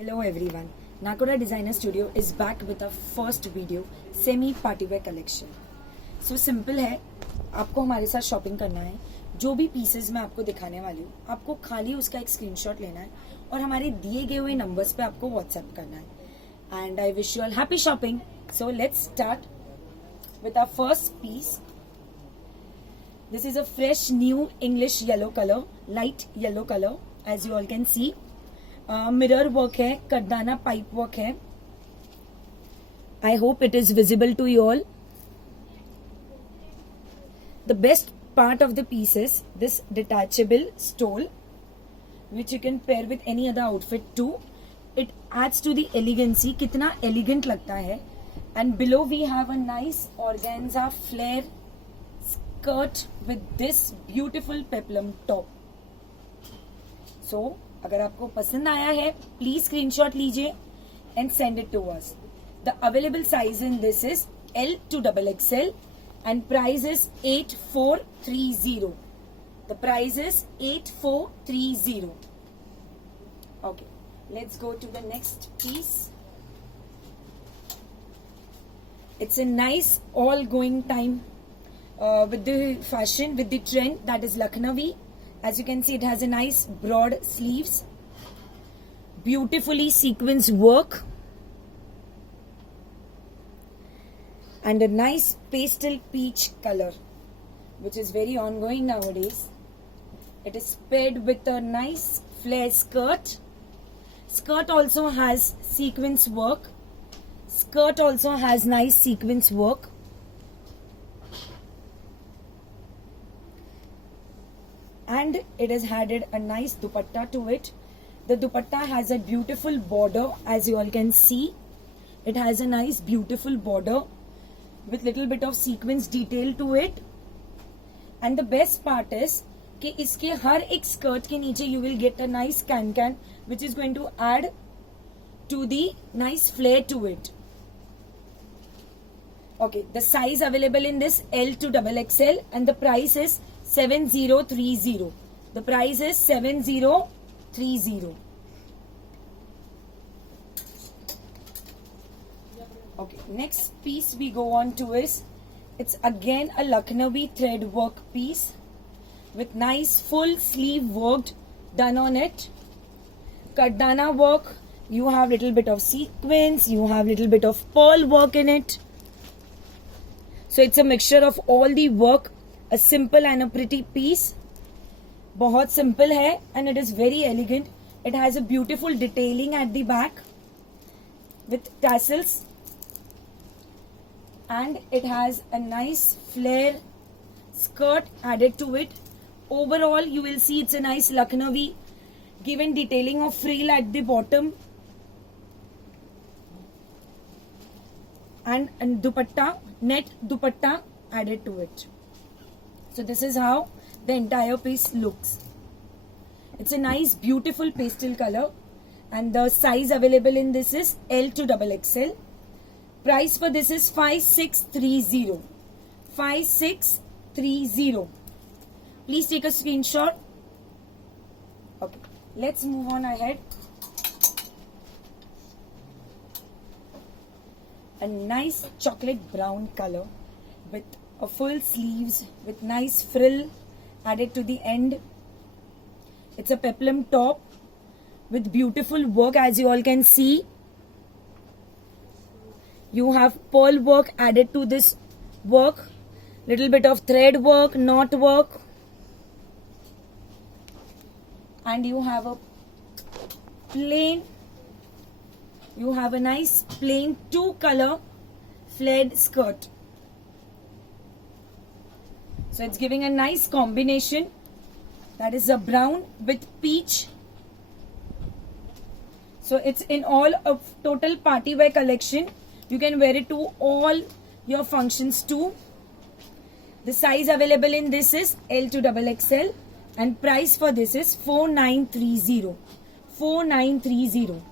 Hello everyone, Nakoda Designer Studio is back with our first video, semi party wear collection. So simple है, आपको हमारे साथ shopping करना है. जो भी पीसेस मैं आपको दिखाने वाली हूँ, आपको खाली उसका एक स्क्रीनशॉट लेना है और हमारे दिए गए हुए नंबर्स पे आपको व्हाट्सएप करना है. And I wish you all happy shopping. So let's start with our first piece. This is a fresh new English yellow color, light yellow color, as you all can see. Mirror work है, कटदाना pipe work है. I hope it is visible to you all. The best part of the piece is this detachable stole, which you can pair with any other outfit too. It adds to the elegancy. कितना elegant लगता है. And below we have a nice organza flare skirt with this beautiful peplum top. So, अगर आपको पसंद आया है, please screenshot लीजिए and send it to us. The available size in this is L to XXL and price is 8430. The price is 8430. Okay, let's go to the next piece. It's a nice all going time with the fashion, with the trend, that is Lucknowi. As you can see, it has a nice broad sleeves, beautifully sequins work, and a nice pastel peach color, which is very ongoing nowadays. It is paired with a nice flare skirt. Skirt also has sequins work. Skirt also has nice sequins work. And it has added a nice dupatta to it. The dupatta has a beautiful border, as you all can see. It has a nice beautiful border with little bit of sequins detail to it. And the best part is कि इसके हर एक skirt के नीचे you will get a nice can which is going to add to the nice flare to it. Okay, the size available in this L to XXL and the price is 7030. The price is 7030. Okay, next piece we go on to is, it's again a Lucknowi thread work piece with nice full sleeve work done on it. Kardana work, you have little bit of sequins, you have little bit of pearl work in it. So it's a mixture of all the work, a simple and a pretty piece. बहुत simple है and it is very elegant. It has a beautiful detailing at the back with tassels. And it has a nice flare skirt added to it. Overall, you will see it's a nice Lucknowi, given detailing of frill at the bottom. And dupatta, net dupatta added to it. So this is how the entire piece looks. It's a nice beautiful pastel color and the size available in this is L to XXL. Price for this is 5630. 5630. Please take a screenshot. Okay, let's move on ahead. A nice chocolate brown color with a full sleeves with nice frill added to the end. It's a peplum top with beautiful work, as you all can see. You have pearl work added to this work, little bit of thread work, knot work, and you have a plain, you have a nice plain two color flared skirt. So it's giving a nice combination, that is a brown with peach. So it's in all of total party wear collection. You can wear it to all your functions too. The size available in this is L to XXL and price for this is 4930. 4930.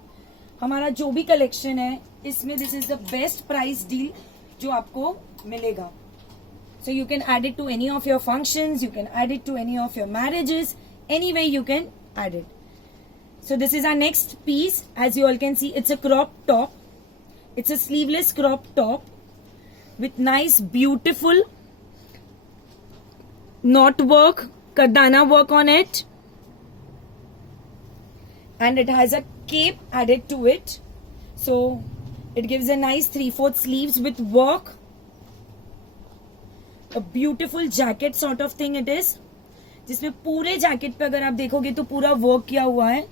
हमारा जो भी collection है इसमें this is the best price deal जो आपको मिलेगा. So you can add it to any of your functions, you can add it to any of your marriages, any way you can add it. So this is our next piece. As you all can see, it's a crop top. It's a sleeveless crop top with nice beautiful knot work, kardana work on it, and it has a cape added to it. So it gives a nice 3/4 sleeves with work. A beautiful jacket sort of thing it is, जिसमें पूरे jacket पे अगर आप देखोगे तो पूरा work किया हुआ है.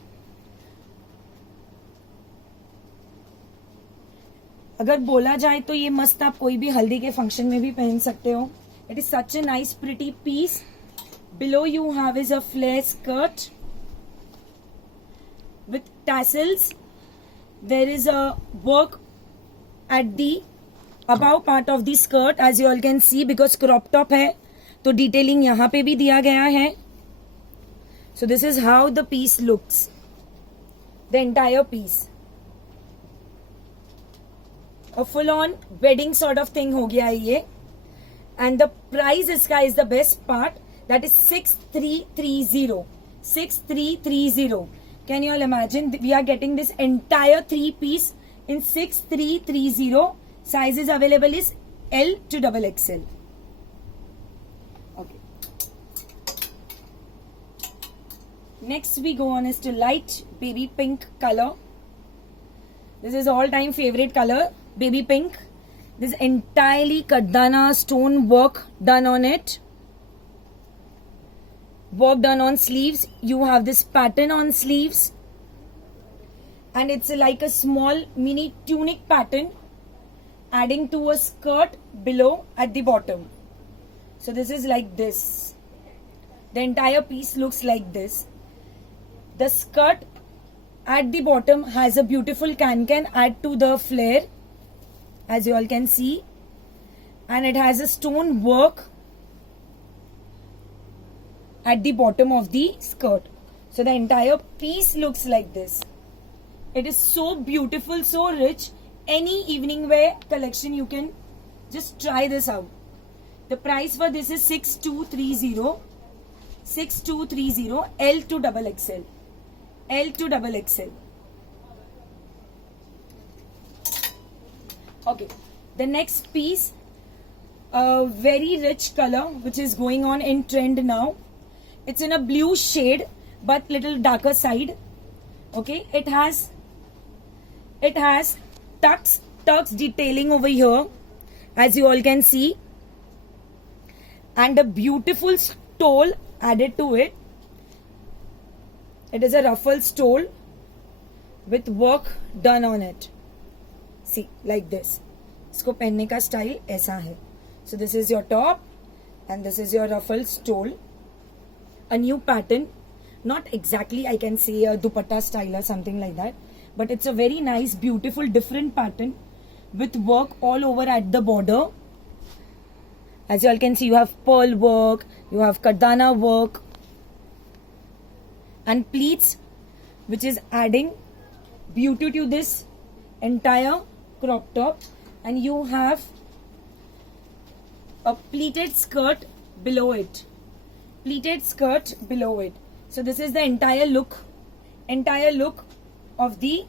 अगर बोला जाए तो ये मस्त आप कोई भी हल्दी के फंक्शन में भी पहन सकते हो. It is such a nice pretty piece. Below you have is a flare skirt with tassels. There is a work at the above part of the skirt, as you all can see, because crop top है तो detailing यहाँ पे भी दिया गया है. So this is how the piece looks, the entire piece. A full on wedding sort of thing हो गया है ये. And the price इसका is the best part, that is 6330. 6330. Can you all imagine? We are getting this entire 3-piece in 6330. Sizes available is L to XXL. Okay. Next we go on is to light baby pink color. This is all-time favorite color, baby pink. This is entirely kardana stone work done on it. Work done on sleeves. You have this pattern on sleeves, and it's like a small mini tunic pattern adding to a skirt below at the bottom. So this is like this. The entire piece looks like this. The skirt at the bottom has a beautiful can add to the flare, as you all can see, and it has a stone work at the bottom of the skirt. So the entire piece looks like this. It is so beautiful, so rich. Any evening wear collection, you can just try this out. The price for this is 6230. 6230 L to XXL. L to XXL. Okay. The next piece, a very rich color which is going on in trend now. It's in a blue shade but little darker side. Okay, it has tucks detailing over here, as you all can see, and a beautiful stole added to it. It is a ruffle stole with work done on it. See, like this. इसको पहनने का style ऐसा है. So this is your top and this is your ruffle stole. A new pattern, not exactly I can say a dupatta style or something like that, but it's a very nice, beautiful, different pattern with work all over at the border. As you all can see, you have pearl work, you have kardana work, and pleats, which is adding beauty to this entire crop top. And you have a pleated skirt below it. Pleated skirt below it. So this is the entire look of the,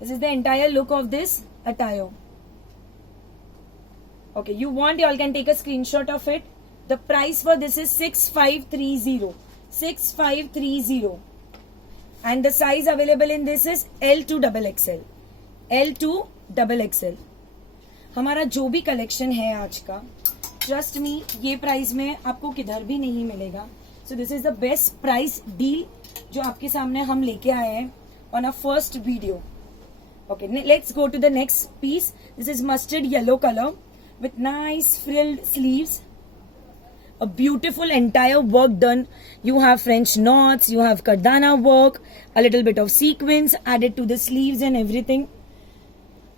this is the entire look of this attire. Okay, you want, you all can take a screenshot of it. The price for this is 6530. 6530. And the size available in this is L to XXL. L to XXL. हमारा जो भी collection है आज का, trust me, ये price में आपको किधर भी नहीं मिलेगा. So this is the best price deal जो आपके सामने हम लेके आए हैं on a first video. Okay, let's go to the next piece. This is mustard yellow colour with nice frilled sleeves. A beautiful entire work done. You have French knots, you have kardana work, a little bit of sequins added to the sleeves and everything.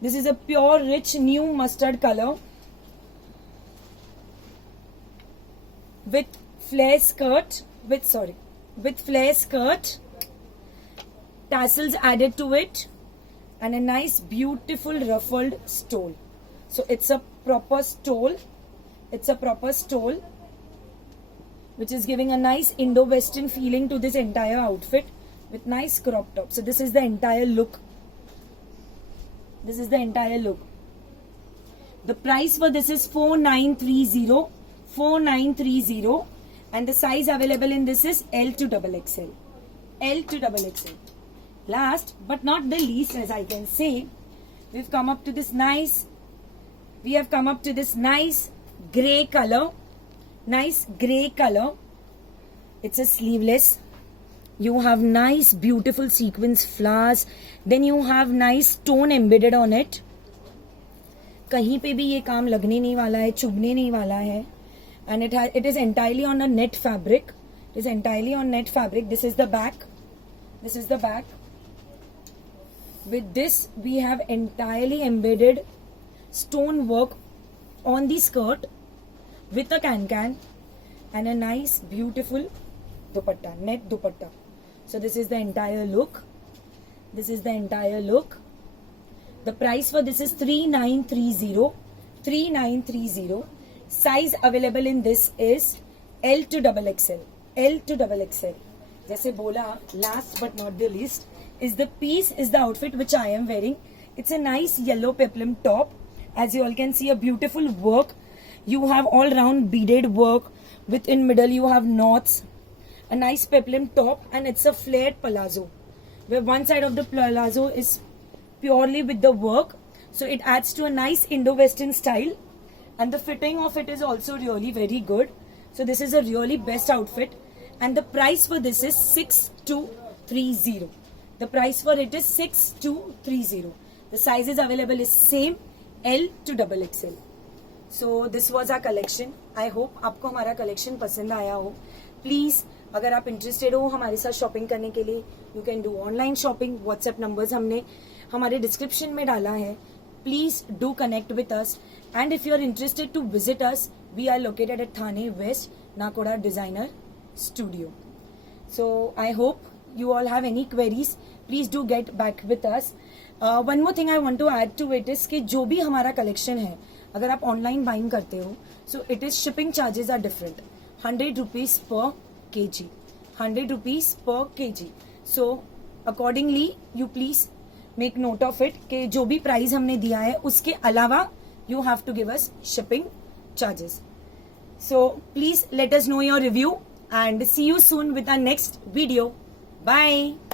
This is a pure rich new mustard color with flare skirt, with flare skirt, tassels added to it, and a nice beautiful ruffled stole. So it's a proper stole. It's a proper stole, which is giving a nice Indo-Western feeling to this entire outfit. with nice crop top. So this is the entire look. This is the entire look. The price for this is 4930. 4930. And the size available in this is L to double XL. L to double XL. Last but not the least, as I can say, we've come up to this nice, grey color. Nice grey color. It's a sleeveless. You have nice beautiful sequins flowers. Then you have nice stone embedded on it. कहीं पे भी ये काम लगने नहीं वाला है, चुभने नहीं वाला है. And it is entirely on a net fabric. It is entirely on net fabric. This is the back. This is the back. With this, we have entirely embedded stone work on the skirt with a can and a nice beautiful dupatta, net dupatta. So this is the entire look. This is the entire look. The price for this is 3930. 3930. Size available in this is L to double XL. L to double XL. जैसे बोला, last but not the least, is the outfit which I am wearing. It's a nice yellow peplum top. As you all can see, a beautiful work. You have all round beaded work. Within middle you have knots. A nice peplum top, and it's a flared palazzo, where one side of the palazzo is purely with the work. So it adds to a nice Indo-Western style. And the fitting of it is also really very good. So this is a really best outfit. And the price for this is 6230. The price for it is 6230. The sizes available is same, L to double XL. So this was our collection. I hope आपको हमारा collection पसंद आया हो. Please, अगर आप interested हो हमारे साथ shopping करने के लिए, you can do online shopping. WhatsApp numbers हमने हमारे description में डाला है. Please do connect with us. And if you are interested to visit us, we are located at Thane West, Nakoda Designer Studio. So I hope you all have any queries. Please do get back with us. One more thing I want to add to it is कि जो भी हमारा collection है, अगर आप online buying करते हो, so it is shipping charges are different. 100 rupees per kg. 100 rupees per kg. So accordingly, you please make note of it कि जो भी price हमने दिया है, उसके अलावा you have to give us shipping charges. So please let us know your review and see you soon with our next video. Bye.